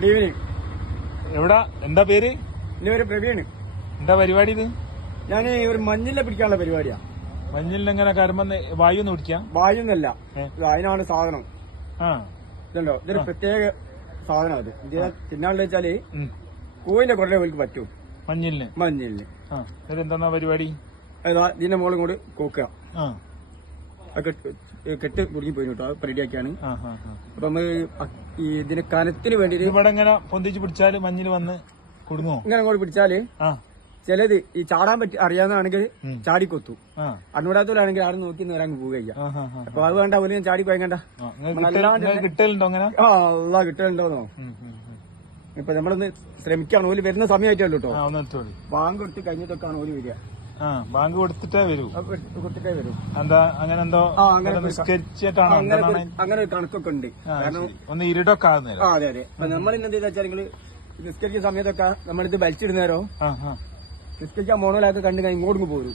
Good evening. എവിടാ? എന്താ പേര്? എന്റെ പേര് പ്രവീണ്. എന്താ പരിപാടി ഇത്? ഞാൻ ഒരു മഞ്ഞിലെ പിടിക്കാനുള്ള പരിപാടിയാ. മഞ്ഞിൽ എങ്ങനെ കരുമ്പോ വായു ഒന്ന് പിടിക്കാം? വായുന്നല്ല, അതിനാണ് സാധനം. ആ ഇതുണ്ടോ, ഇതൊരു പ്രത്യേക സാധനം. അത് ഇത് തിന്നാണെന്ന് വെച്ചാല് കോയിന്റെ കുറേ ഓൽക്ക് പറ്റും. മഞ്ഞിലിന് മഞ്ഞിലിന് എന്താ പരിപാടി? ഇതിന്റെ മോളും കൂടി കോക്കുക. ആ കെട്ട് കുടുങ്ങി പോയി കേട്ടോ, അത് റെഡിയാക്കിയാണ്. അപ്പൊ നമ്മള് ഈ ഇതിന് കനത്തിന് വേണ്ടി ഇവിടെ ഇങ്ങനെ പൊന്തിച്ച് പിടിച്ചാല് മഞ്ഞിൽ വന്ന് കുടുങ്ങോ? ഇങ്ങനെ കൂടി പിടിച്ചാല് ചിലത് ഈ ചാടാൻ പറ്റി അറിയാവുന്നതാണെങ്കിൽ ചാടിക്കൊത്തു, അന്നൂടാത്തവരാണെങ്കിൽ ആരും നോക്കി വരാൻ പോവുകയ്യ. അപ്പൊ അത് വേണ്ട, ഒരു ചാടി പോയണ്ട. കിട്ടലുണ്ടോ അങ്ങനെ? അല്ല, കിട്ടലുണ്ടോന്നോ? ഇപ്പൊ നമ്മളൊന്ന് ശ്രമിക്കാണ്. ഓല് വരുന്ന സമയമായിട്ടല്ലോ കേട്ടോ. ബാങ്ക് കൊടുത്ത് കഴിഞ്ഞിട്ടൊക്കെയാണ് ഓല് വരിക. ബാങ്ക് കൊടുത്തിട്ടേ വരൂ. കൊടുത്തിട്ടേ വരും. എന്താ അങ്ങനെ എന്തോ നിസ്കരിച്ചിട്ടാണോ? അങ്ങനെ ഒരു കണക്കൊക്കെ ഉണ്ട്. കാരണം ഒന്ന് ഇരുടൊക്കെ ആകുന്നേരം. അതെ അതെ. അപ്പൊ നമ്മൾ ഇന്ന് എന്താ വെച്ചാൽ നിങ്ങള് നിസ്കരിക്കുന്ന സമയത്തൊക്കെ നമ്മളിത് വലിച്ചിടുന്നേരോ നിസ്കരിക്കാൻ മോണോലൊക്കെ കണ്ടു കഴിഞ്ഞ് ഇങ്ങോട്ട് പോരും.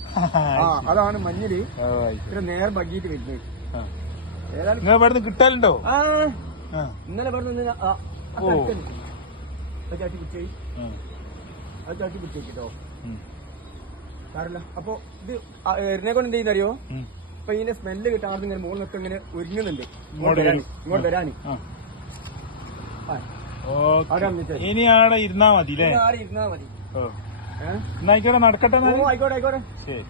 അതാണ് മഞ്ഞില് ഇത്ര നേരം ബഗ്ഗിട്ട് വരുന്നത്. ഏതായാലും കിട്ടാലുണ്ടോ? ഇന്നലെ പറഞ്ഞ ചാട്ടി പിടിച്ചേ, അത് ചാട്ടി പിടിച്ചേക്കിട്ടോ സാരല്ല. അപ്പൊ ഇത് എറിനെ കൊണ്ട് എന്ത് ചെയ്യുന്നറിയോ? അപ്പൊ ഇതിന്റെ സ്മെല്ല് കിട്ടാതെ ഇങ്ങനെ മോളിലൊക്കെ ഇങ്ങനെ ഒരുങ്ങുന്നുണ്ട് ഇങ്ങോട്ട് വരാന്. ഇനിയാണ് ഇരുന്നാ മതി അല്ലേ? ഇരുന്നാ മതി. നടക്കട്ടെ. ആയിക്കോട്ടെ. ശരി.